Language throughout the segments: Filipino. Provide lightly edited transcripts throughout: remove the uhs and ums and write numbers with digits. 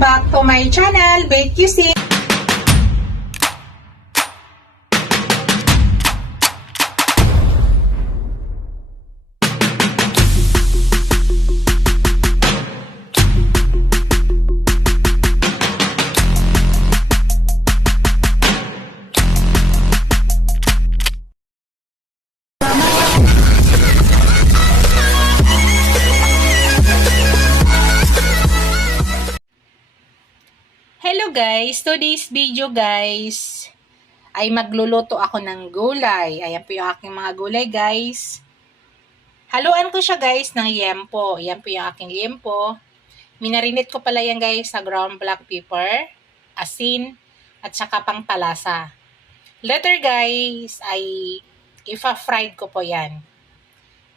back to my channel, Bake Cuisine. Hello guys, today's video guys ay magluluto ako ng gulay. Ayan po yung aking mga gulay guys. Haluan ko siya guys ng liempo. Ayan po yung aking liempo. Minarinate ko pala yan guys sa ground black pepper, asin, at saka pang palasa. Later guys ay ifa-fried ko po yan.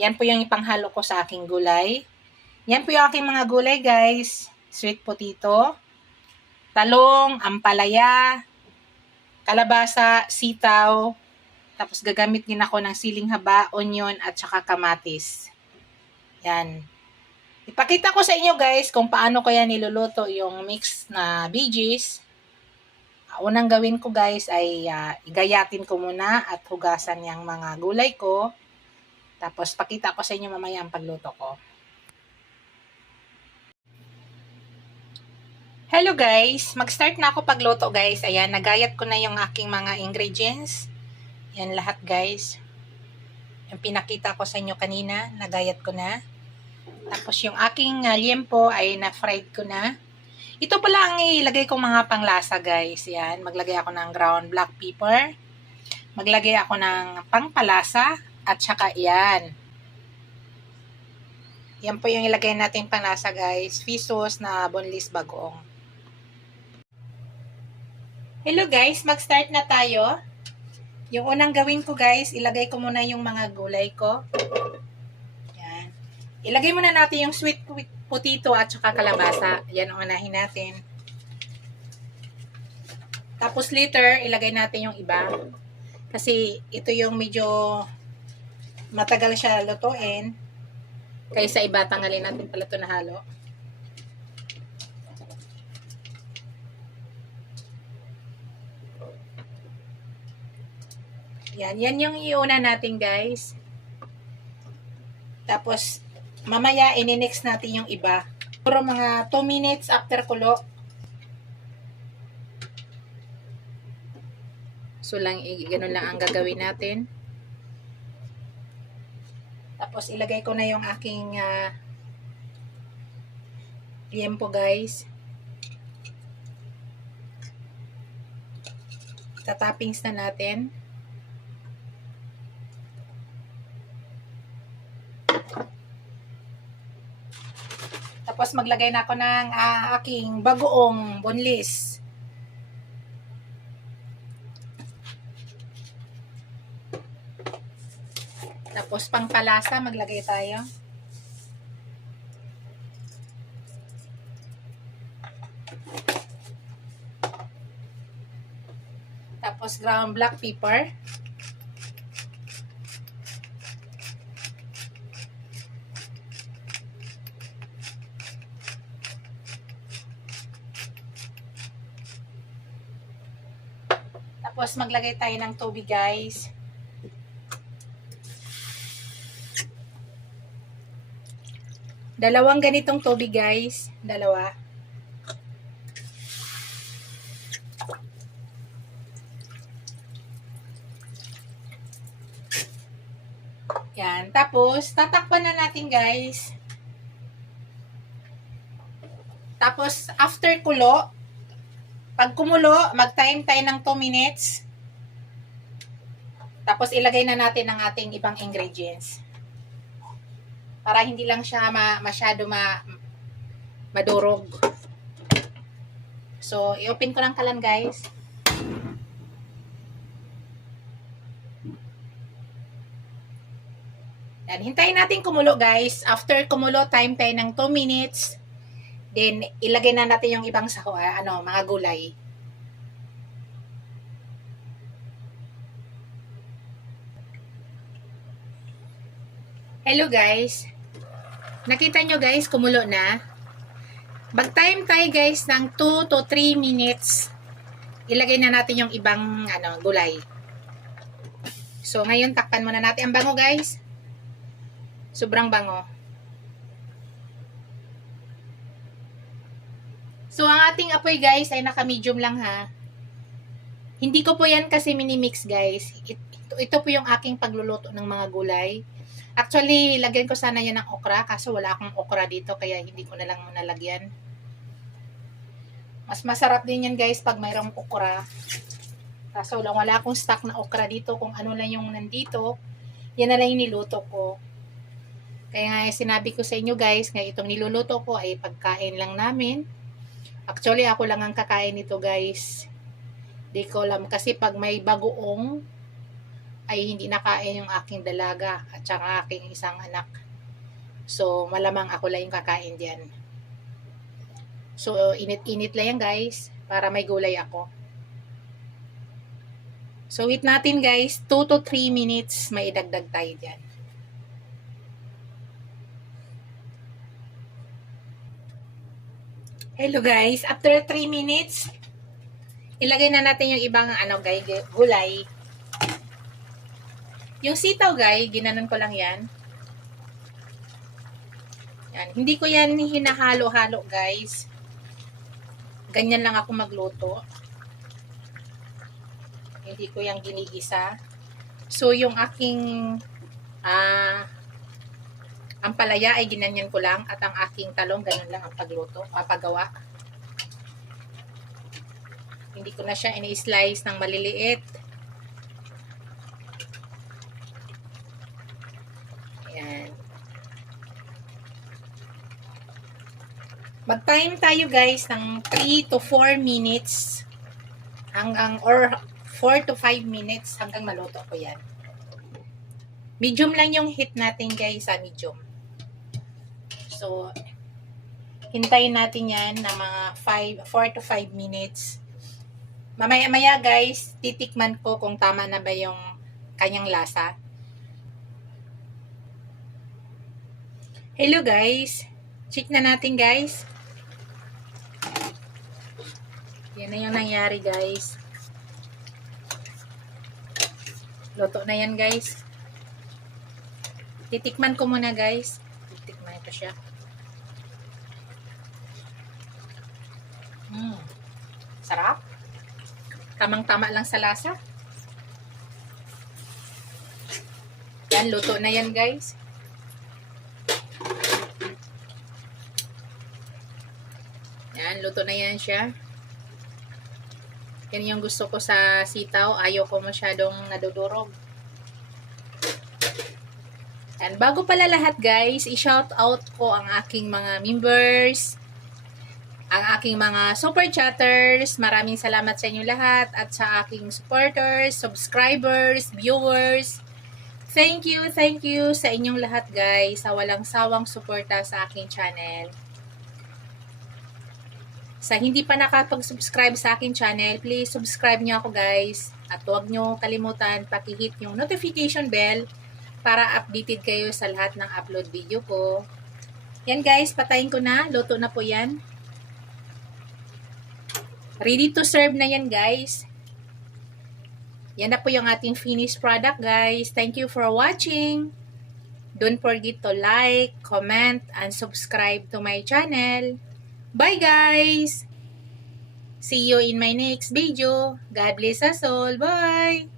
Yan po yung ipanghalo ko sa aking gulay. Yan po yung aking mga gulay guys. Sweet potato, talong, ampalaya, kalabasa, sitaw, tapos gagamit din ako ng siling haba, onion, at saka kamatis. Yan. Ipakita ko sa inyo guys kung paano ko yan niluluto yung mix na veggies. Unang gawin ko guys ay igayatin ko muna at hugasan yung mga gulay ko. Tapos pakita ko sa inyo mamaya ang pagluto ko. Hello guys, mag-start na ako pagluto guys. Ayan, nagayat ko na yung aking mga ingredients. Yan lahat guys. Yung pinakita ko sa inyo kanina, nagayat ko na. Tapos yung aking liempo ay na-fried ko na. Ito pala ang ilagay kong mga panglasa guys. Yan, maglagay ako ng ground black pepper. Maglagay ako ng pangpalasa at saka yan. Yan po yung ilagay natin panglasa guys. Fish sauce na boneless bagoong. Hello guys, mag-start na tayo. Yung unang gawin ko guys, ilagay ko muna yung mga gulay ko. Yan. Ilagay muna natin yung sweet potato at saka kalabasa. Yan ang unahin natin. Tapos later, ilagay natin yung iba. Kasi ito yung medyo matagal siya lutuin. Kaysa iba, tanggalin natin pala ito na halo. Yan yung iuna natin guys. Tapos, mamaya ininix natin yung iba. Pero mga 2 minutes after kulo. So, ganun lang ang gagawin natin. Tapos, ilagay ko na yung aking liempo guys. Tatappings na natin. Tapos maglagay na ako ng aking bagoong boneless. Tapos pangpalasa maglagay tayo. Tapos ground black pepper. Tapos maglagay tayo ng tubig guys. Dalawang ganitong tubig guys. Dalawa. Yan. Tapos tatakpan na natin guys. Tapos after kulo, pag kumulo, mag-time tayo ng 2 minutes. Tapos ilagay na natin ang ating ibang ingredients. Para hindi lang siya masyado madurog. So, i-open ko ng kalan guys. Yan, hintayin natin kumulo guys. After kumulo, time tayo ng 2 minutes. Then, ilagay na natin yung ibang mga gulay. Hello guys. Nakita nyo guys, kumulo na. Mag-time tayo guys ng 2 to 3 minutes. Ilagay na natin yung ibang gulay. So ngayon takpan muna natin. Ang bango guys. Sobrang bango. So ang ating apoy guys ay naka-medium lang ha. Hindi ko po yan kasi mini-mix guys. Ito po yung aking pagluluto ng mga gulay. Actually, lagyan ko sana yan ng okra kaso wala akong okra dito kaya hindi ko na lang nalagyan. Mas masarap din yan guys pag mayroong okra. Kaso wala akong stock na okra dito. Kung ano lang yung nandito, yan na lang yung niluto ko. Kaya nga sinabi ko sa inyo guys, nga itong niluluto ko ay pagkain lang namin. Actually, ako lang ang kakain nito guys. Di ko alam kasi pag may bagoong ay hindi nakain yung aking dalaga at saka aking isang anak. So, malamang ako lang yung kakain diyan. So, init-init lang yan guys para may gulay ako. So, wait natin guys, 2 to 3 minutes may idagdag tayo diyan. Hello guys, after 3 minutes, ilagay na natin yung ibang gulay. Yung sitaw guys, ginanon ko lang yan. Yan. Hindi ko yan hinahalo-halo guys. Ganyan lang ako magluto. Hindi ko yan ginigisa. So yung aking ang palaya ay ginanyan ko lang at ang aking talong ganun lang ang pagluto, papagawa. Hindi ko na siya ini-slice ng maliliit. Ayan. Mag-time tayo guys ng 3 to 4 minutes or 4 to 5 minutes hanggang maluto ko yan. Medium lang yung heat natin guys, medium. So, hintayin natin yan na mga 4 to 5 minutes. Mamaya-maya guys, titikman ko kung tama na ba yung kanyang lasa. Hello guys. Check na natin guys. Yan na yung nangyari guys. Luto na yan guys. Titikman ko muna guys. Titikman ko siya. Sarap. Tamang-tama lang sa lasa. Yan, luto na yan guys. Yan, luto na yan siya. Yan yung gusto ko sa sitaw. Ayaw ko masyadong nadudurog. And bago pala lahat guys, i-shout out ko ang aking mga members, ang aking mga super chatters. Maraming salamat sa inyo lahat at sa aking supporters, subscribers, viewers. Thank you sa inyong lahat guys sa walang sawang suporta sa aking channel. Sa hindi pa nakapag-subscribe sa aking channel, please subscribe nyo ako guys. At huwag nyo kalimutan paki-hit yung notification bell para updated kayo sa lahat ng upload video ko. Yan guys, patayin ko na. Luto na po yan. Ready to serve na yan guys. Yan na po yung ating finished product guys. Thank you for watching. Don't forget to like, comment, and subscribe to my channel. Bye guys! See you in my next video. God bless us all. Bye!